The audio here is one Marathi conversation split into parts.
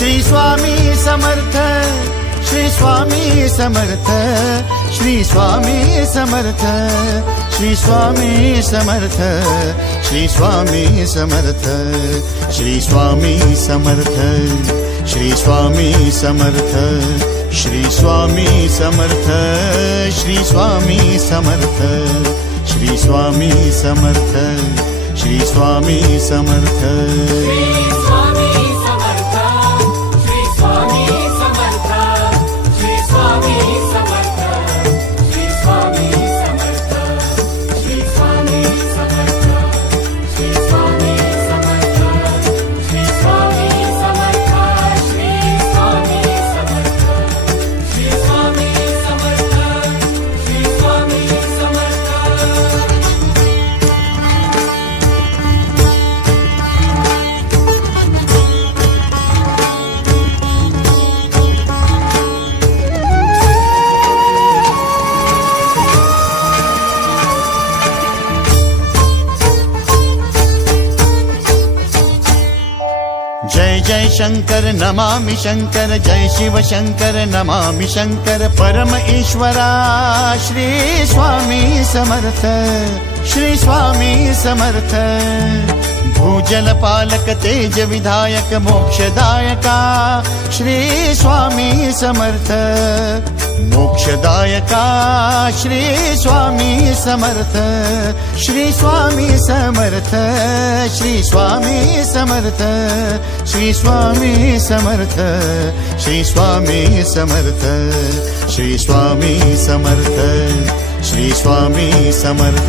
श्री स्वामी समर्थ, श्री स्वामी समर्थ, श्री स्वामी समर्थ, श्री स्वामी समर्थ, श्री स्वामी समर्थ, श्री स्वामी समर्थ, श्री स्वामी समर्थ, श्री स्वामी समर्थ, श्री स्वामी समर्थ, श्री स्वामी समर्थ, श्री स्वामी समर्थ. जय जय शंकर नमामि शंकर, जय शिव शंकर नमामि शंकर. परम ईश्वरा श्री स्वामी समर्थ, श्री स्वामी समर्थ. भूजल पालक तेज विधायक मोक्षदायका श्री स्वामी समर्थ, मोक्षदायका श्री स्वामी समर्थ, श्री स्वामी समर्थ, श्री स्वामी समर्थ, श्री स्वामी समर्थ, श्री स्वामी समर्थ, श्री स्वामी समर्थ, श्री स्वामी समर्थ,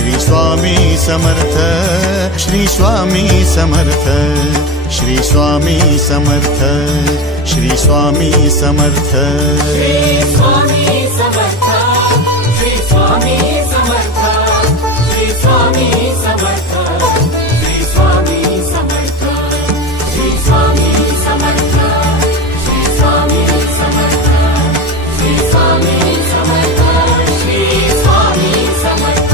श्री स्वामी समर्थ, श्री स्वामी समर्थ, श्री स्वामी समर्थ, श्री स्वामी समर्थ. श्री स्वामी समर्थ, श्री स्वामी समर्थ, श्री स्वामी समर्थ, श्री स्वामी समर्थ, श्री स्वामी समर्थ, श्री स्वामी समर्थ, श्री स्वामी समर्थ, श्री स्वामी समर्थ,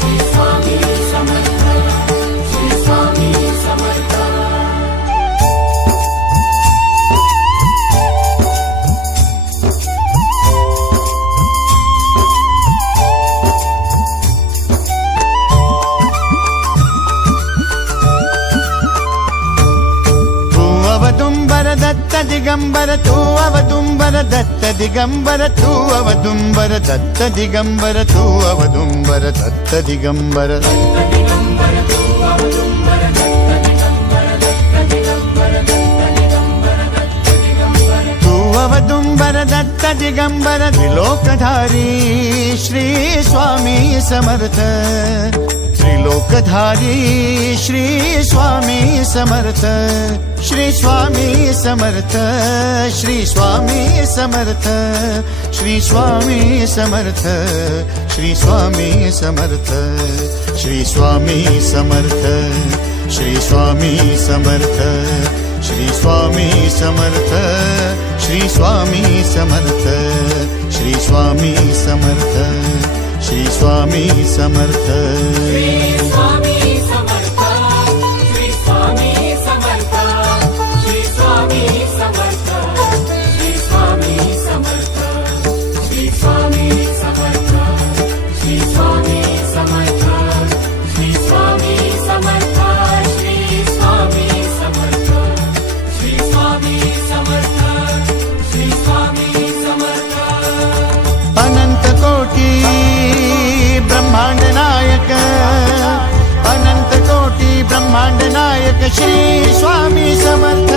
श्री स्वामी समर्थ, श्री स्वामी समर्थ. अवदुंबर दत्त दिगंबर तू अवदुंबर दत्त दिगंबर तू अवदुंबर दत्त दिगंबर तू अवदुंबर दत्त दिगंबर. तू अवदुंबर दत्त दिगंबर त्रिलोकधारी श्री स्वामी समर्थ, त्रिलोकधारी श्री स्वामी समर्थ, श्री स्वामी समर्थ, श्री स्वामी समर्थ, श्री स्वामी समर्थ, श्री स्वामी समर्थ, श्री स्वामी समर्थ, श्री स्वामी समर्थ, श्री स्वामी समर्थ, श्री स्वामी समर्थ, श्री स्वामी समर्थ, श्री स्वामी समर्थ. श्री स्वामी समर्थ, श्री स्वामी समर्थ, श्री स्वामी समर्थ, श्री स्वामी समर्थ, श्री स्वामी समर्थ, श्री स्वामी समर्थ, श्री स्वामी समर्थ, श्री स्वामी समर्थ, श्री स्वामी समर्थ, श्री स्वामी समर्थ. अनंत कोटी ब्रह्मांड नायक, अनंत कोटी ब्रह्मांड नायक श्री स्वामी समर्थ,